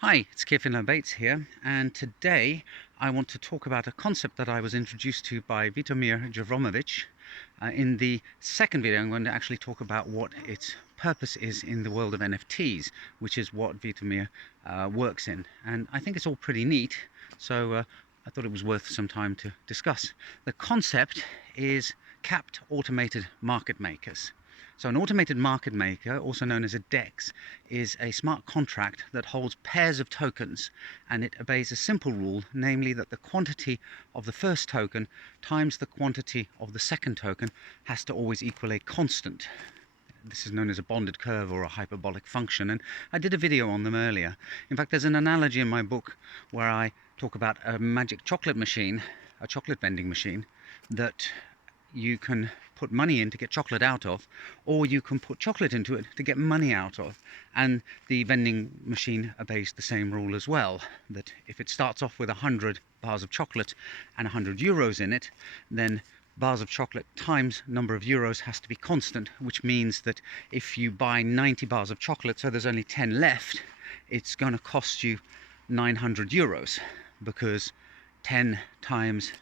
Hi, it's Kiefer Bates here, and today I want to talk about a concept that I was introduced to by Vitomir Jevromovich. In the second video, I'm going to actually talk about what its purpose is in the world of NFTs, which is what Vitomir works in. And I think it's all pretty neat, so I thought it was worth some time to discuss. The concept is capped automated market makers. So an automated market maker, also known as a DEX, is a smart contract that holds pairs of tokens, and it obeys a simple rule, namely that the quantity of the first token times the quantity of the second token has to always equal a constant. This is known as a bonded curve or a hyperbolic function, and I did a video on them earlier. In fact, there's an analogy in my book where I talk about a magic chocolate machine, a chocolate vending machine, that you can put money in to get chocolate out of, or you can put chocolate into it to get money out of. And the vending machine obeys the same rule as well, that if it starts off with 100 bars of chocolate and 100 euros in it, then bars of chocolate times number of euros has to be constant, which means that if you buy 90 bars of chocolate, so there's only 10 left, it's going to cost you 900 euros, because 10 times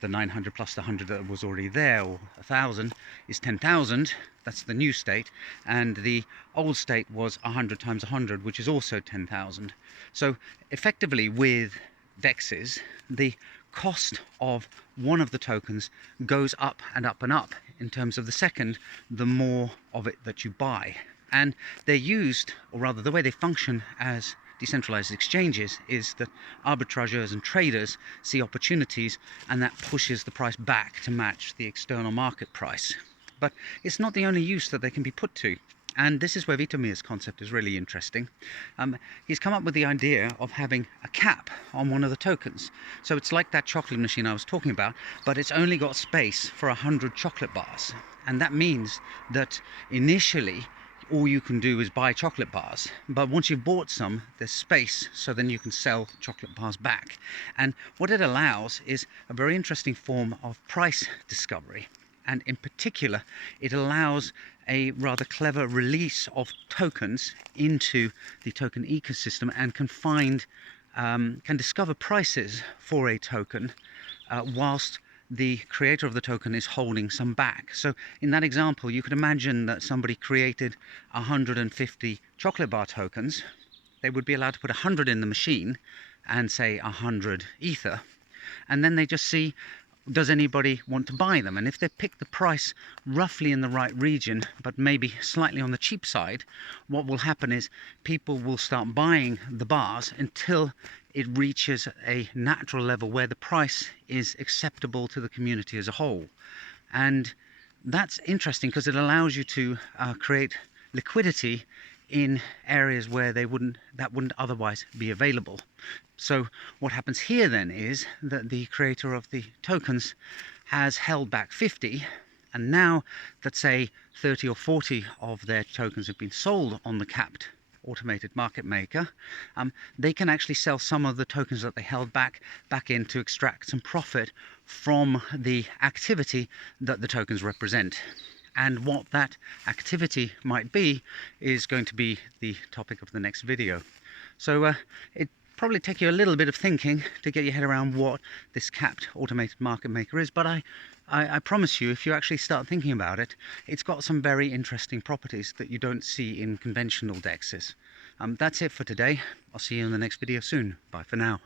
the 900 plus the 100 that was already there, or 1,000, is 10,000. That's the new state, and the old state was 100 times 100, which is also 10,000. So effectively, with DEXs, the cost of one of the tokens goes up and up and up in terms of the second, the more of it that you buy. And they're used, or rather the way they function as decentralized exchanges, is that arbitrageurs and traders see opportunities, and that pushes the price back to match the external market price. But it's not the only use that they can be put to. And this is where Vitomir's concept is really interesting. He's come up with the idea of having a cap on one of the tokens. So it's like that chocolate machine I was talking about, but it's only got space for 100 chocolate bars. And that means that initially all you can do is buy chocolate bars, but once you've bought some, there's space, so then you can sell chocolate bars back. And what it allows is a very interesting form of price discovery, and in particular it allows a rather clever release of tokens into the token ecosystem, and can discover prices for a token whilst the creator of the token is holding some back. So in that example, you could imagine that somebody created 150 chocolate bar tokens. They would be allowed to put 100 in the machine and say 100 ether, and then they just see, does anybody want to buy them? And if they pick the price roughly in the right region, but maybe slightly on the cheap side, what will happen is people will start buying the bars until it reaches a natural level where the price is acceptable to the community as a whole. And that's interesting because it allows you to create liquidity in areas where that wouldn't otherwise be available. So what happens here then is that the creator of the tokens has held back 50, and now that, say, 30 or 40 of their tokens have been sold on the capped automated market maker, they can actually sell some of the tokens that they held back in to extract some profit from the activity that the tokens represent. And what that activity might be is going to be the topic of the next video. So it probably take you a little bit of thinking to get your head around what this capped automated market maker is, but I promise you, if you actually start thinking about it, it's got some very interesting properties that you don't see in conventional DEXs. That's it for today. I'll see you in the next video soon. Bye for now.